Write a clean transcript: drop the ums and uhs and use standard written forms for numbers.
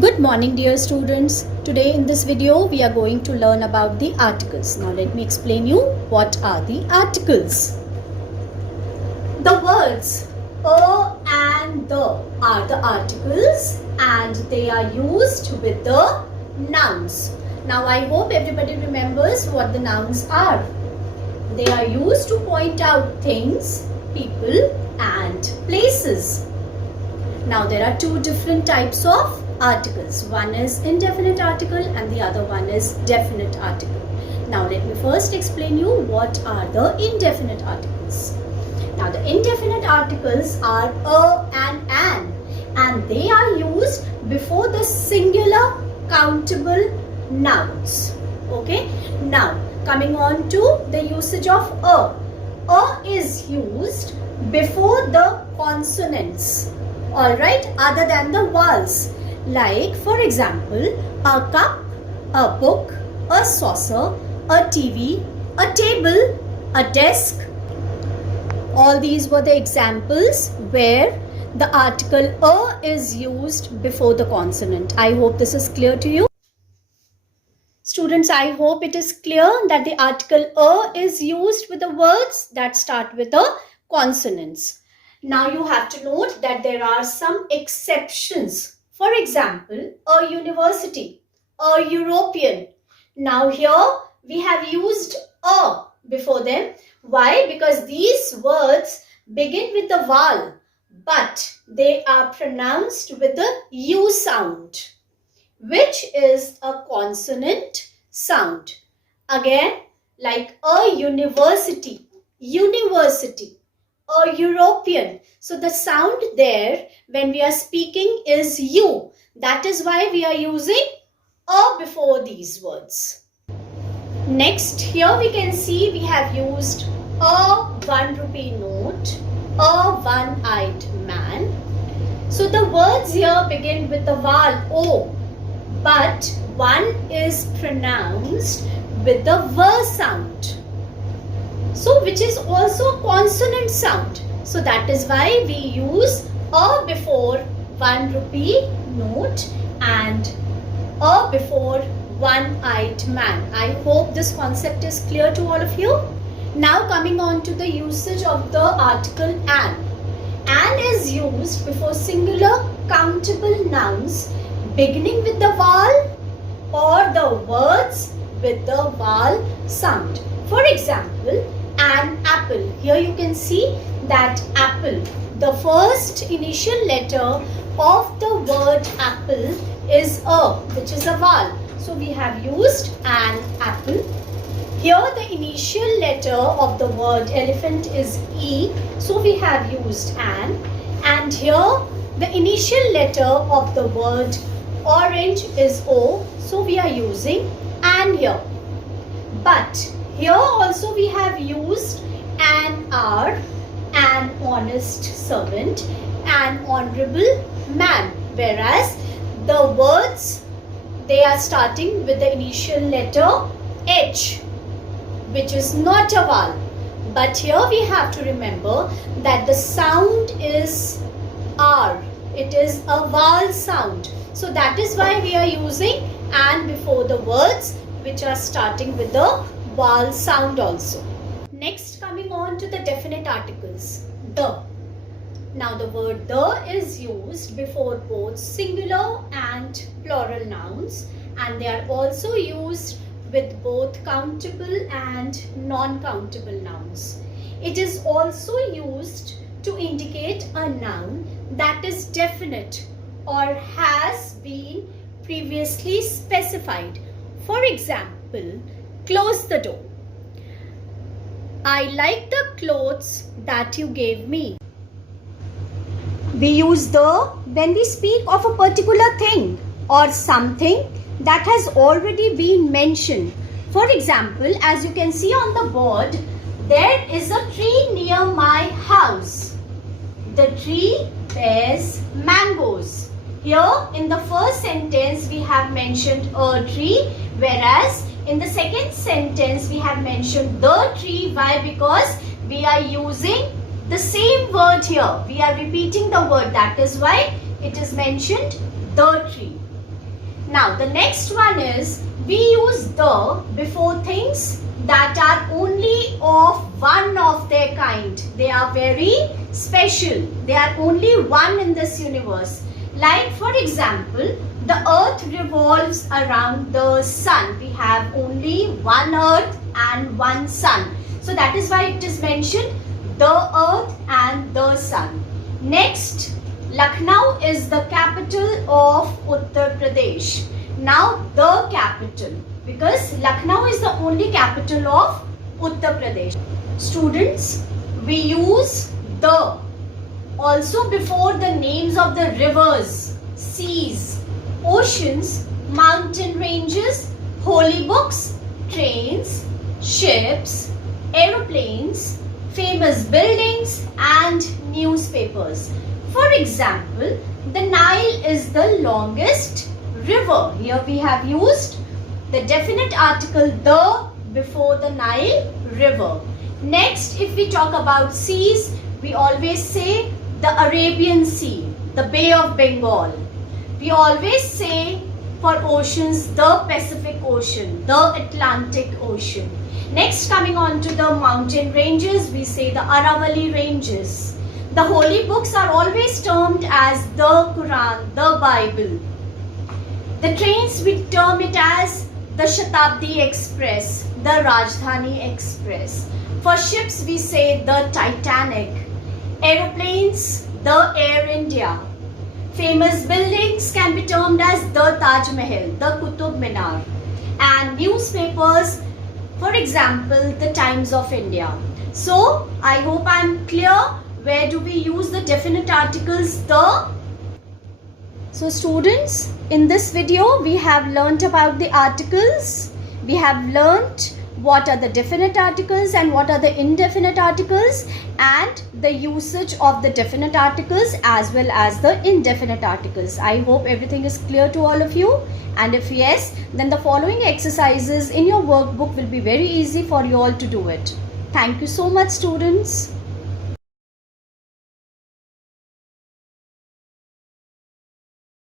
Good morning dear students. Today in this video we are going to learn about the articles. Now let me explain you what are the articles. The words a and the are the articles and they are used with the nouns. Now I hope everybody remembers what the nouns are. They are used to point out things, people and places. Now there are two different types of articles. One is indefinite article and the other one is definite article. Now let me first explain you what are the indefinite articles. Now the indefinite articles are a and an they are used before the singular countable nouns. Okay. Now coming on to the usage of a. A is used before the consonants. Alright, other than the vowels. Like for example, a cup, a book, a saucer, a TV, a table, a desk. All these were the examples where the article a is used before the consonant. I hope this is clear to you. Students, I hope it is clear that the article a is used with the words that start with the consonants. Now you have to note that there are some exceptions. For example, a university, a European. Now here we have used a before them. Why? Because these words begin with the vowel, but they are pronounced with the U sound, which is a consonant sound. Again, like a university, university. A European. So the sound there when we are speaking is U. That is why we are using a before these words. Next, here we can see we have used a 1 rupee note, a one-eyed man. So the words here begin with the vowel O, but one is pronounced with the V sound. So which is also consonant sound. So that is why we use a before 1 rupee note and a before one-eyed man. I hope this concept is clear to all of you. Now coming on to the usage of the article an. An is used before singular countable nouns beginning with the vowel or the words with the vowel sound. For example, an apple. Here you can see that apple. The first initial letter of the word apple is a, which is a vowel. So we have used an apple. Here the initial letter of the word elephant is E. So we have used an. And here the initial letter of the word orange is O. So we are using an here. But here also we have used an hour, an honest servant, an honorable man. Whereas the words, they are starting with the initial letter H, which is not a vowel. But here we have to remember that the sound is R. It is a vowel sound. So that is why we are using an before the words which are starting with the vowel sound also. Next, coming on to the definite articles. The. Now the word the is used before both singular and plural nouns, and they are also used with both countable and non-countable nouns. It is also used to indicate a noun that is definite or has been previously specified. For example, close the door. I like the clothes that you gave me. We use the when we speak of a particular thing or something that has already been mentioned. For example, as you can see on the board, there is a tree near my house. The tree bears mangoes. Here in the first sentence we have mentioned a tree, whereas in the second sentence we have mentioned the tree. Why? Because we are using the same word here. We are repeating the word. That is why it is mentioned the tree. Now the next one is we use the before things that are only of one of their kind. They are very special. They are only one in this universe. Like for example, the earth revolves around the sun. We have only one earth and one sun. So that is why it is mentioned the earth and the sun. Next, Lucknow is the capital of Uttar Pradesh. Now the capital, because Lucknow is the only capital of Uttar Pradesh. Students, we use the also before the names of the rivers, seas, oceans, mountain ranges, holy books, trains, ships, aeroplanes, famous buildings and newspapers. For example, the Nile is the longest river. Here we have used the definite article the before the Nile river. Next, if we talk about seas, we always say the Arabian Sea, the Bay of Bengal. We always say for oceans the Pacific Ocean, the Atlantic Ocean. Next, coming on to the mountain ranges, we say the Aravalli Ranges. The holy books are always termed as the Quran, the Bible. The trains, we term it as the Shatabdi Express, the Rajdhani Express. For ships, we say the Titanic. Aeroplanes, the Air India. Famous buildings can be termed as the Taj Mahal, the Qutub Minar. And newspapers, for example, the Times of India. So, I hope I am clear. Where do we use the definite articles the? So students, in this video we have learnt about the articles. We have learnt what are the definite articles and what are the indefinite articles and the usage of the definite articles as well as the indefinite articles. I hope everything is clear to all of you, and if yes, then the following exercises in your workbook will be very easy for you all to do it. Thank you so much, students.